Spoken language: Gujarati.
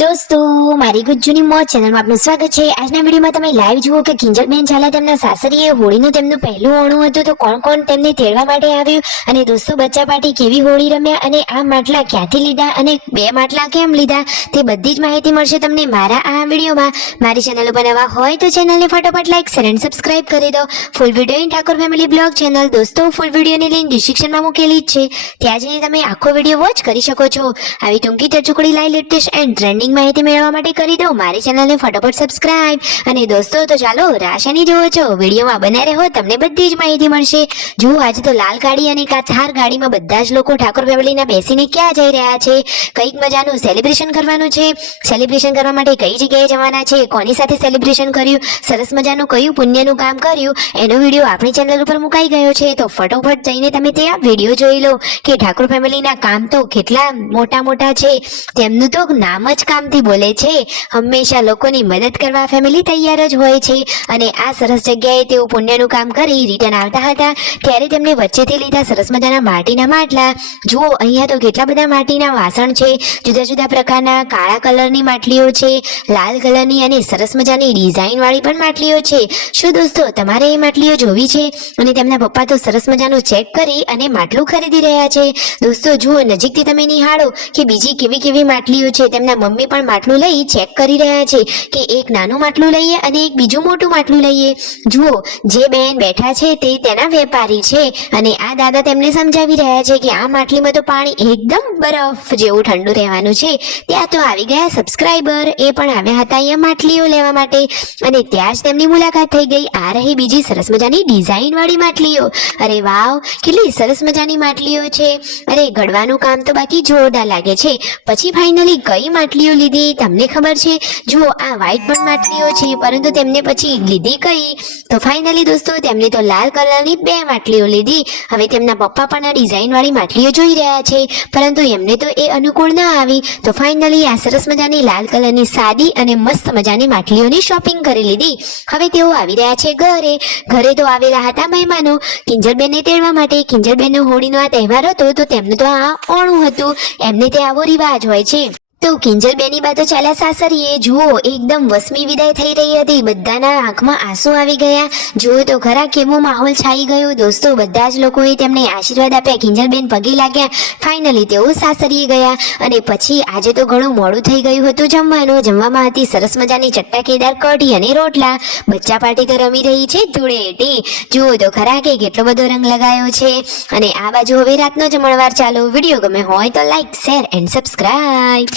દોસ્તો મારી ગુજ્જુની મોજ ચેનલમાં આપનું સ્વાગત છે। આજના વિડીયોમાં તમે લાઈવ જુઓ કે કિંજલબેન ઝાલા તેમના સાસરીએ હોળીનું તેમનું પહેલું ઓણું હતું તો કોણ કોણ તેમને તેડવા માટે આવ્યું અને દોસ્તો બચ્ચા પાર્ટી કેવી હોળી રમ્યા અને આ માટલા ક્યાંથી લીધા અને બે માટલા કેમ લીધા તે બધી જ માહિતી મળશે તમને મારા આ વિડીયોમાં। મારી ચેનલ ઉપર નવા હોય તો ચેનલને ફટાફટ લાઈક શેર અને સબસ્ક્રાઇબ કરી દો। Full video in Thakor family blog channel દોસ્તો ફૂલ વિડીયોની લિંક ડિસ્ક્રિપ્શનમાં મૂકેલી જ છે, ત્યાં જઈને તમે આખો વિડીયો વોચ કરી શકો છો। આવી ટૂંકી ટચુકડી લાઈવ લેટેસ્ટ એન્ડ ટ્રેન્ડિંગ માહિતી મેળવવા માટે કરી દો મારી ચેનલને ફટાફટ સબસ્ક્રાઇબ। અને દોસ્તો તો ચાલો રાશાની જોવો છો, વિડીયોમાં બને રહો તમને બધી જ માહિતી મળશે। જુઓ આજે તો લાલ ગાડી અને થાર ગાડીમાં બધા જ લોકો ઠાકોર ફેમિલીના બેસીને ક્યાં જઈ રહ્યા છે, કઈક મજાનું સેલિબ્રેશન કરવાનું છે। સેલિબ્રેશન કરવા માટે કઈ જગ્યાએ જવાના છે, કોની સાથે સેલિબ્રેશન કર્યું, સરસ મજાનું કયું પુણ્યનું કામ કર્યું એનો વિડીયો આપણી ચેનલ ઉપર મુકાઈ ગયો છે, તો ફટોફટ જઈને તમે તે આ વિડીયો જોઈ લો કે ઠાકોર ફેમિલીના કામ તો કેટલા મોટા મોટા છે। તેમનું તો નામ જ કામથી બોલે છે, હંમેશા લોકોની મદદ કરવા ફેમિલી તૈયાર જ હોય છે। અને આ સરસ જગ્યાએ તેઓ પુણ્યનું કામ કરી રિટર્ન આવતા હતા ત્યારે તેમને વચ્ચેથી લીધા સરસ મજાના માટીના માટલા। જુઓ અહીંયા તો કેટલા બધા માટીના વાસણ છે, જુદા જુદા પ્રકારના કાળા કલરની માટલીઓ છે, લાલ કલરની અને સરસ મજાની ડિઝાઇન વાળી પણ માટલીઓ છે। શું દોસ્તો તમારે એ માટલીઓ જોવી છે? અને તેમના પપ્પા તો સરસ મજાનું ચેક કરી અને માટલું ખરીદી રહ્યા છે। દોસ્તો જુઓ નજીકથી તમે નિહાળો કે બીજી કેવી કેવી માટલીઓ છે, તેમના મમ્મી પણ માટલું લઈ ચેક કરી રહ્યા છે કે એક નાનું માટલું લઈએ અને એક બીજું મોટું માટલું લઈએ। જુઓ જે બેન બેઠા છે તે તેના વેપારી છે અને આ દાદા તેમને સમજાવી રહ્યા છે કે આ માટલીમાં તો પાણી એકદમ બરફ જેવું ઠંડુ રહેવાનું છે। ત્યાં તો આવી ગયા સબસ્ક્રાઇબર, એ પણ આવ્યા હતા અહીંયા માટલીઓ લેવા માટે અને ત્યાં જ તેમની મુલાકાત થઈ ગઈ। આ રહી બીજી સરસ મજાની ડિઝાઇન વાળી માટલીઓ, અરે વાવ કેટલી સરસ મજાની માટલીઓ છે। અરે ગળવાનું કામ તો બાકી જોરદાર લાગે છે। પછી ફાઇનલી કઈ માટલીઓ લીધી તમને ખબર છે? જુઓ આ વ્હાઈટ પણ માટલીઓ છે, પરંતુ તેમને પછી લીધી કઈ? તો ફાઇનલી દોસ્તો તેમને તો લાલ કલરની બે માટલીઓ લીધી। હવે તેમના પપ્પા પણ આ ડિઝાઇન વાળી માટલીઓ જોઈ રહ્યા છે, પરંતુ એમને તો એ અનુકૂળ ના આવી, તો ફાઇનલી આ સરસ મજાની લાલ કલરની સાદી અને મસ્ત મજાની માટલીઓની શોપિંગ કરી લીધી। હવે તેઓ આવી રહ્યા છે ઘરે। ઘરે તો આવેલા હતા મહેમાનો કિંજલબેનને તેડવા માટે। કિંજલબેનનો હોળીનો આ તહેવાર હતો તો તેમનું તો આ ઓણું હતું, એમને તે આવો રિવાજ હોય છે। તો કિંજલબેનની બાતો ચાલ્યા સાસરીએ। જુઓ એકદમ વસમી વિદાય થઈ રહી હતી, બધાના આંખમાં આંસુ આવી ગયા। જુઓ તો ખરા કેવો માહોલ છાઈ ગયો દોસ્તો, બધા જ લોકોએ તેમને આશીર્વાદ આપ્યા, કિંજલબેન પગે લાગ્યા। ફાઇનલી તેઓ સાસરીએ ગયા અને પછી આજે તો ઘણું મોડું થઈ ગયું હતું જમવાનું। જમવામાં હતી સરસ મજાની ચટાકેદાર કઢી અને રોટલા। બચ્ચા પાર્ટી તો રમી રહી છે ધૂળેટી। જુઓ તો ખરા કે કેટલો બધો રંગ લગાયો છે। અને આ બાજુ હવે રાતનો જમણવાર ચાલો। વિડીયો ગમે હોય તો લાઈક શેર એન્ડ સબસ્ક્રાઇબ।